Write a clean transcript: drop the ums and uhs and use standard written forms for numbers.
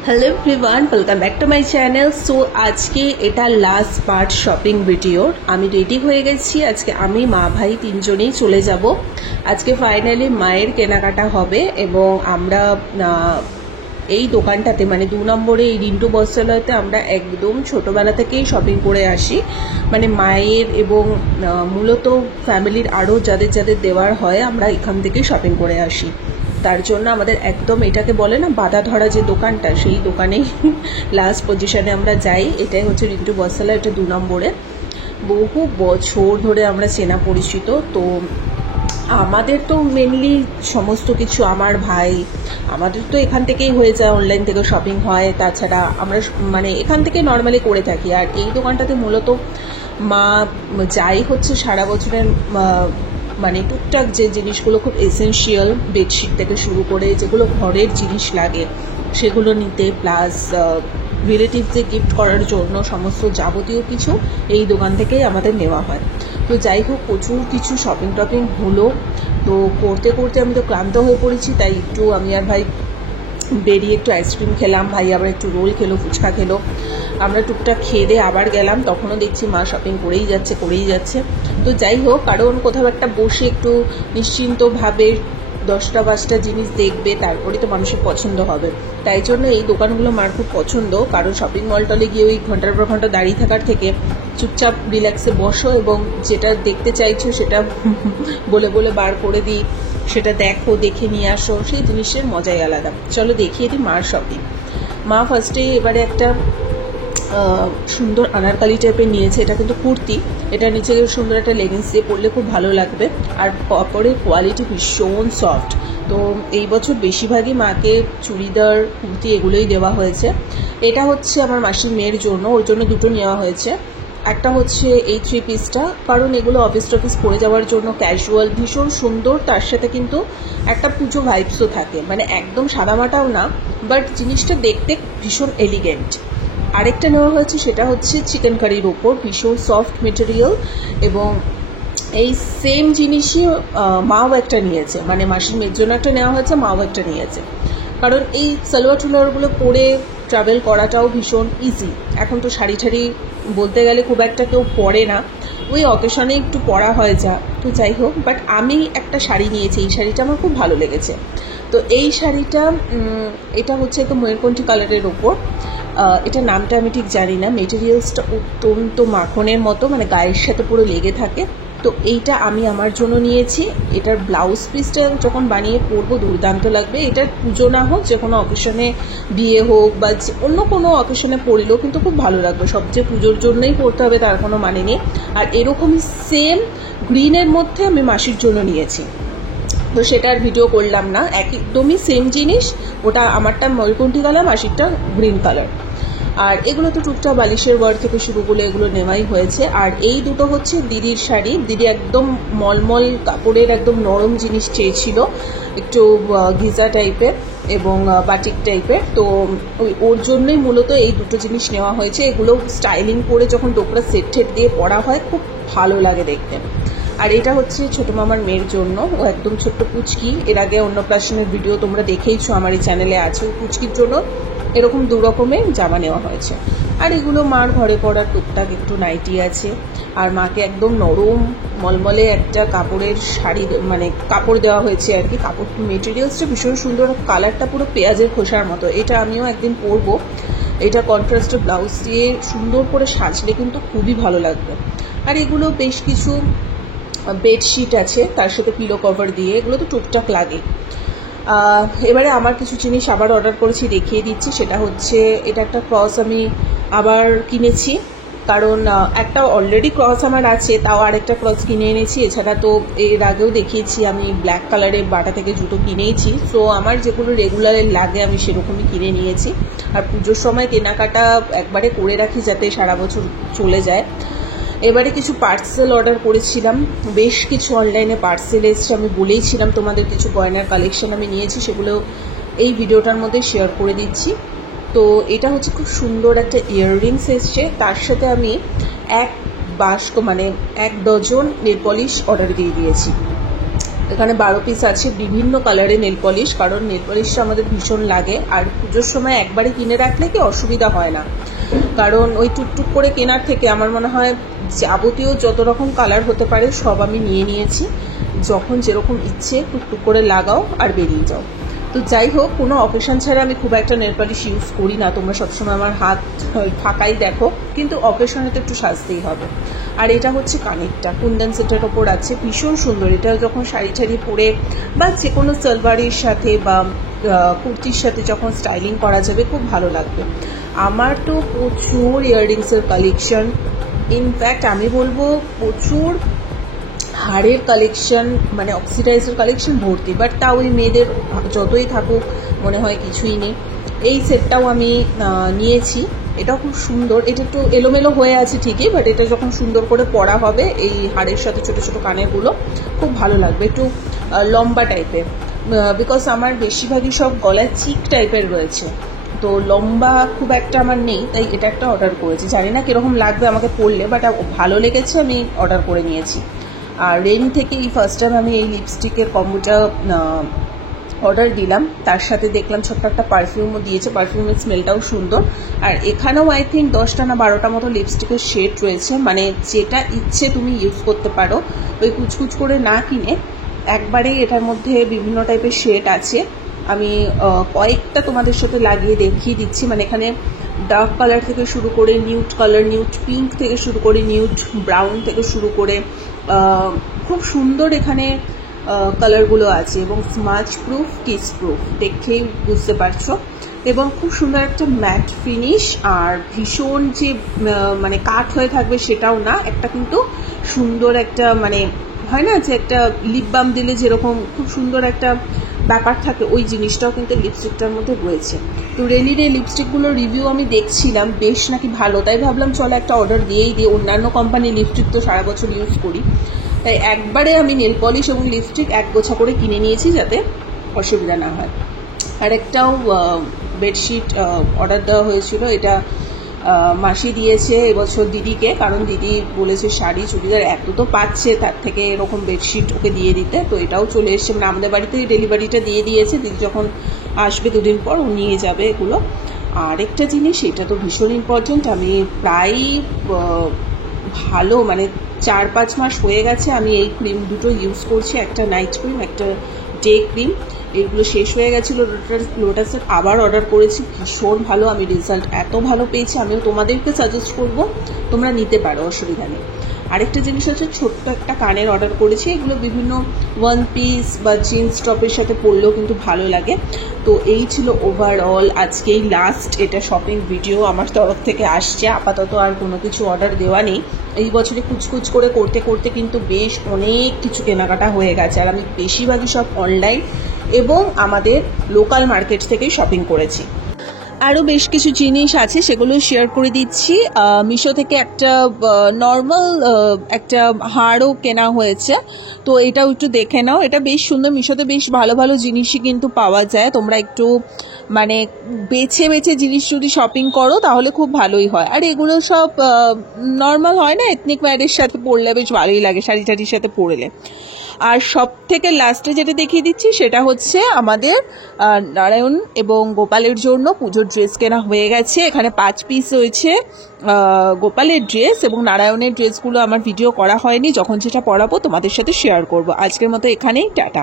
Hello everyone, welcome back to my channel. So আজকে এটা last part shopping ভিডিওর। আমি রেডি হয়ে গেছি। আজকে আমি মা ভাই তিনজনেই চলে যাব। আজকে ফাইনালি মায়ের কেনাকাটা হবে এবং আমরা এই দোকানটাতে মানে 2 নম্বরে এই রিন্টু বস্ত্রালয়তে আমরা একদম ছোটোবেলা থেকেই শপিং করে আসি। মানে মায়ের এবং মূলত ফ্যামিলির আরও যাদের যাদের দেওয়ার হয় আমরা এখান থেকেই শপিং করে আসি। তার জন্য আমাদের একদম এটাকে বলে না বাধা ধরা যে দোকানটা, সেই দোকানেই লাস্ট পজিশনে আমরা যাই। এটাই হচ্ছে রিন্টু বস্ত্রালয়, এটা 2 নম্বরে। বহু বছর ধরে আমরা চেনা পরিচিত। তো আমাদের তো মেনলি সমস্ত কিছু আমার ভাই আমাদের তো এখান থেকেই হয়ে যায়, অনলাইন থেকে শপিং হয়। তাছাড়া আমরা মানে এখান থেকে নর্মালি করে থাকি। আর এই দোকানটাতে মূলত মা যাই হচ্ছে সারা বছরের মানে টুকটাক যে জিনিসগুলো খুব এসেনশিয়াল, বেডশিট থেকে শুরু করে যেগুলো ঘরের জিনিস লাগে সেগুলো নিতে, প্লাস রিলেটিভসে গিফট করার জন্য সমস্ত যাবতীয় কিছু এই দোকান থেকেই আমাদের নেওয়া হয়। তো যাই হোক, প্রচুর কিছু শপিং টপিং হলো। তো করতে করতে আমি তো ক্লান্ত হয়ে পড়েছি, তাই একটু আমি আর ভাই বেরিয়ে একটু আইসক্রিম খেলাম, ভাই আবার একটু রোল খেলো, ফুচকা খেলো। আমরা টুকটাক খেয়ে দিয়ে আবার গেলাম। তখনও দেখছি মা শপিং করেই যাচ্ছে। তো যাই হোক, কারণ কোথাও একটা বসে একটু নিশ্চিন্তভাবে 10টা-5টা জিনিস দেখবে, তারপরে তো মানুষের পছন্দ হবে। তাই জন্য এই দোকানগুলো মার খুব পছন্দ। কারণ শপিং মল টলে গিয়ে ওই ঘন্টার পর ঘন্টা দাঁড়িয়ে থাকার থেকে চুপচাপ রিল্যাক্সে বসো এবং যেটা দেখতে চাইছো সেটা বলে বলে বার করে দিই, সেটা দেখো, দেখে নিয়ে আসো, সেই জিনিসের মজাই আলাদা। চলো দেখিয়ে দিই মার শপিং। মা ফার্স্টে এবারে একটা সুন্দর আনারকালি টাইপের নিয়েছে। এটা কিন্তু কুর্তি, এটা নিচে সুন্দর একটা লেগিংস দিয়ে পরলে খুব ভালো লাগবে। আর কাপড়ের কোয়ালিটি ভীষণ সফট। তো এই বছর বেশিরভাগই মাকে চুড়িদার, কুর্তি এগুলোই দেওয়া হয়েছে। এটা হচ্ছে আমার মাসির মেয়ের জন্য, ওর জন্য দুটো নেওয়া হয়েছে। একটা হচ্ছে এই 3 পিসটা, কারণ এগুলো অফিস টফিস পরে যাওয়ার জন্য ক্যাজুয়াল, ভীষণ সুন্দর। তার সাথে কিন্তু একটা পুজো ভাইবসও থাকে, মানে একদম সাদামাটাও না, বাট জিনিসটা দেখতে ভীষণ এলিগেন্ট। আরেকটা নেওয়া হয়েছে, সেটা হচ্ছে চিকেন কারির ওপর, ভীষণ সফট মেটেরিয়াল। এবং এই সেম জিনিসই মাও একটা নিয়েছে, মানে মাসির মেয়ের জন্য একটা নেওয়া হয়েছে, মাও একটা নিয়েছে। কারণ এই সালোয়ার টুলোয়ারগুলো পরে ট্রাভেল করাটাও ভীষণ ইজি। এখন তো শাড়ি ঠাড়ি বলতে গেলে খুব একটা কেউ পরে না, ওই অকেশনে একটু পরা হয় যা। তো যাই হোক, বাট আমি একটা শাড়ি নিয়েছি, এই শাড়িটা আমার খুব ভালো লেগেছে। তো এই শাড়িটা এটা হচ্ছে একটু ময়ূরকণ্ঠী কালারের ওপর। এটা নামটা আমি ঠিক জানি না। মেটেরিয়ালসটা অত্যন্ত মাখনের মতো, মানে গায়ের সাথে পুরো লেগে থাকে। তো এইটা আমি আমার জন্য নিয়েছি। এটার ব্লাউজ পিসটা যখন বানিয়ে পরবো দুর্দান্ত লাগবে। এটার পুজো না হোক, যে কোনো অকেশনে, বিয়ে হোক বা অন্য কোনো অকেশনে পরলেও কিন্তু খুব ভালো লাগবে। সবচেয়ে পুজোর জন্যই পরতে হবে তার কোনো মানে নেই। আর এরকমই সেম গ্রিনের মধ্যে আমি মাসির জন্য নিয়েছি, তো সেটার ভিডিও করলাম না। একদমই সেম জিনিস, ওটা আমারটা ময়ূরকণ্ঠী কালার, মাসিরটা গ্রিন কালার। আর এগুলো তো টুকটাক বালিশের ওয়ার থেকে শুরু করে এগুলো নেওয়াই হয়েছে। আর এই দুটো হচ্ছে দিদির শাড়ি। দিদি একদম মলমল কাপড়ের একদম নরম জিনিস চেয়েছিল, একটু গিজা টাইপের এবং বাটিক টাইপের। তো ওর জন্যই মূলত এই দুটো জিনিস নেওয়া হয়েছে। এগুলো স্টাইলিং করে যখন ডোকরা সেট ঠেট দিয়ে পরা হয় খুব ভালো লাগে দেখতে। আর এটা হচ্ছে ছোটো মামার মেয়ের জন্য, ও একদম ছোট্ট পুচকি। এর আগে অন্নপ্রাশনের ভিডিও তোমরা দেখেইছো, আমার এই চ্যানেলে আছে। ওই পুচকির জন্য এরকম 2 রকমের জামা নেওয়া হয়েছে। আর এগুলো মার ঘরে পরার টুকটাক একটু নাইটি আছে। আর মাকে একদম নরম মলমলে একটা কাপড়ের শাড়ি, মানে কাপড় দেওয়া হয়েছে আর কি। কাপড় মেটেরিয়ালসটা ভীষণ সুন্দর, কালারটা পুরো পেঁয়াজের খোসার মতো। এটা আমিও একদিন পরবো। এটা কন্ট্রাস্টে ব্লাউজ দিয়ে সুন্দর করে সাজলে কিন্তু খুবই ভালো লাগবে। আর এগুলো বেশ কিছু বেডশিট আছে তার সাথে পিলো কভার দিয়ে, এগুলো তো টুকটাক লাগে। এবারে আমার কিছু জিনিস আবার অর্ডার করেছি, দেখিয়ে দিচ্ছি। সেটা হচ্ছে এটা একটা ক্রস আমি আবার কিনেছি, কারণ একটা অলরেডি ক্রস আমার আছে, তাও আরেকটা ক্রস কিনে এনেছি। এছাড়া তো এর আগেও দেখিয়েছি আমি ব্ল্যাক কালারের বাটা থেকে জুতো কিনেইছি। সো আমার যেগুলো রেগুলারে লাগে আমি সেরকমই কিনে নিয়েছি। আর পুজোর সময় কেনাকাটা একবারে করে রাখি যাতে সারা বছর চলে যায়। এবারে কিছু পার্সেল অর্ডার করেছিলাম, বেশ কিছু অনলাইনে পার্সেল এসছে। আমি বলেইছিলাম তোমাদের কিছু গয়নার কালেকশন আমি নিয়েছি, সেগুলো এই ভিডিওটার মধ্যে শেয়ার করে দিচ্ছি। তো এটা হচ্ছে খুব সুন্দর একটা ইয়াররিংস এসছে, তার সাথে আমি এক ডজন নেল পলিশ অর্ডার দিয়ে দিয়েছি। এখানে 12 পিস আছে বিভিন্ন কালারের নেল পলিশ, কারণ নেল পলিশটা আমাদের ভীষণ লাগে। আর পুজোর সময় একবারে কিনে রাখলে কি অসুবিধা হয় না, কারণ ওই টুকটুক করে কেনার থেকে আমার মনে হয় যাবতীয় যত রকম কালার হতে পারে সব আমি নিয়ে নিয়েছি। যখন যেরকম ইচ্ছে টুকটুক করে লাগাও আর বেরিয়ে যাও। তো যাই হোক, কোনো অকেশন ছাড়া আমি খুব একটা নেল পলিশ ইউজ করি না, তোমরা সবসময় আমার হাত ফাঁকাই দেখো, কিন্তু অকেশনে তো একটু সাজতেই হবে। আর এটা হচ্ছে কানেরটা, কুন্দন সেটের ওপর আছে, ভীষণ সুন্দর। এটা যখন শাড়ি ঠাড়ি পরে বা যে কোনো সালওয়ারের সাথে বা কুর্তির সাথে যখন স্টাইলিং করা যাবে খুব ভালো লাগবে। আমার তো প্রচুর ইয়াররিংসের কালেকশন, ইনফ্যাক্ট আমি বলবো প্রচুর হাড়ের কালেকশন, মানে অক্সিডাইজের কালেকশন ভর্তি। বাট তাও ওই মেয়েদের যতই থাকুক মনে হয় কিছুই নেই। এই সেটটাও আমি নিয়েছি, এটাও খুব সুন্দর। এটা একটু এলোমেলো হয়ে আছে ঠিকই, বাট এটা যখন সুন্দর করে পরা হবে এই হাড়ের সাথে ছোটো ছোটো কানেরগুলো খুব ভালো লাগবে, একটু লম্বা টাইপের। বিকজ আমার বেশিরভাগই সব গলায় চিক টাইপের রয়েছে, তো লম্বা খুব একটা আমার নেই, তাই এটা একটা অর্ডার করেছি। জানি না কীরকম লাগবে আমাকে পরলে, বাট ভালো লেগেছে, আমি অর্ডার করে নিয়েছি। আর রেন থেকে এই ফার্স্ট টাইম আমি এই লিপস্টিকের কম্বোটা অর্ডার দিলাম। তার সাথে দেখলাম ছোট্ট একটা পারফিউমও দিয়েছে, পারফিউমের স্মেলটাও সুন্দর। আর এখানেও আই থিঙ্ক 10টা না 12টা মতো লিপস্টিকের শেড রয়েছে, মানে যেটা ইচ্ছে তুমি ইউজ করতে পারো, ওই কুচকুচ করে না কিনে একবারে এটার মধ্যে বিভিন্ন টাইপের শেড আছে। আমি কয়েকটা তোমাদের সাথে লাগিয়ে দেখিয়ে দিচ্ছি, মানে এখানে ডার্ক কালার থেকে শুরু করে নিউড কালার, নিউড পিঙ্ক থেকে শুরু করে নিউড ব্রাউন থেকে শুরু করে খুব সুন্দর এখানে কালারগুলো আছে, এবং স্মাচ প্রুফ, কিস প্রুফ, দেখেই বুঝতে পারছো। এবং খুব সুন্দর একটা ম্যাট ফিনিশ, আর ভীষণ যে মানে কাঠ হয়ে থাকবে সেটাও না, একটা কিন্তু সুন্দর একটা মানে হয় না যে একটা লিপ বাম দিলে যেরকম খুব সুন্দর একটা ব্যাপার থাকে, ওই জিনিসটাও কিন্তু লিপস্টিকটার মধ্যে রয়েছে। তো রেলির এই লিপস্টিকগুলোর রিভিউ আমি দেখছিলাম, বেশ নাকি ভালো, তাই ভাবলাম চলো একটা অর্ডার দিয়েই দিই। অন্যান্য কোম্পানির লিপস্টিক তো সারা বছর ইউজ করি, তাই একবারে আমি নেল পলিশ এবং লিপস্টিক এক গোছা করে কিনে নিয়েছি যাতে অসুবিধা না হয়। আর একটাও বেডশিট অর্ডার দেওয়া হয়েছিল, এটা মাসি দিয়েছে এবছর দিদিকে, কারণ দিদি বলেছে শাড়ি চুড়িদার এত তো পাচ্ছে, তার থেকে এরকম বেডশিট ওকে দিয়ে দিতে। তো এটাও চলে এসছে, মানে আমাদের বাড়িতে ডেলিভারিটা দিয়ে দিয়েছে, দিদি যখন আসবে 2 দিন পর ও নিয়ে যাবে এগুলো। আর একটা জিনিস, এটা তো ভীষণ ইম্পর্টেন্ট, আমি প্রায় ভালো মানে 4-5 মাস হয়ে গেছে আমি এই ক্রিম দুটো ইউজ করছি, একটা নাইট ক্রিম, একটা ডে ক্রিম। এগুলো শেষ হয়ে গেছিলো লোটাসের, আবার অর্ডার করেছি, ভীষণ ভালো, আমি রেজাল্ট এত ভালো পেয়েছি, আমিও তোমাদেরকে সাজেস্ট করব তোমরা নিতে পারো, অসুবিধা নেই। আরেকটা জিনিস হচ্ছে ছোট্ট একটা কানের অর্ডার করেছি, এগুলো বিভিন্ন 1 পিস বা জিন্স টপের সাথে পরলেও কিন্তু ভালো লাগে। তো এই ছিল ওভারঅল আজকেই লাস্ট এটা শপিং ভিডিও আমার তরফ থেকে আসছে। আপাতত আর কোনো কিছু অর্ডার দেওয়া নেই, এই বছরে কুচকুচ করে করতে করতে কিন্তু বেশ অনেক কিছু কেনাকাটা হয়ে গেছে। আর আমি বেশিরভাগই সব অনলাইন এবং আমাদের লোকাল মার্কেট থেকেই শপিং করেছি। আরও বেশ কিছু জিনিস আছে, সেগুলো শেয়ার করে দিচ্ছি। মিশো থেকে একটা নর্মাল একটা হারও কেনা হয়েছে, তো এটাও একটু দেখে নাও, এটা বেশ সুন্দর। মিশোতে বেশ ভালো ভালো জিনিসই কিন্তু পাওয়া যায়, তোমরা একটু মানে বেছে বেছে জিনিস যদি শপিং করো তাহলে খুব ভালোই হয়। আর এগুলো সব নর্মাল হয় না, এথনিক ওয়্যারের সাথে পরলে বেশ ভালোই লাগে, শাড়ি টাড়ির সাথে পরলে। আর সব থেকে লাস্টে যেটা দেখিয়ে দিচ্ছি সেটা হচ্ছে আমাদের নারায়ণ এবং গোপালের জন্য পুজোর ড্রেস কেনা হয়ে গেছে। এখানে 5 পিস রয়েছে গোপালের ড্রেস, এবং নারায়ণের ড্রেসগুলো আমার ভিডিও করা হয়নি, যখন যেটা পরাবো তোমাদের সাথে শেয়ার করব। আজকের মতো এখানেই, টাটা।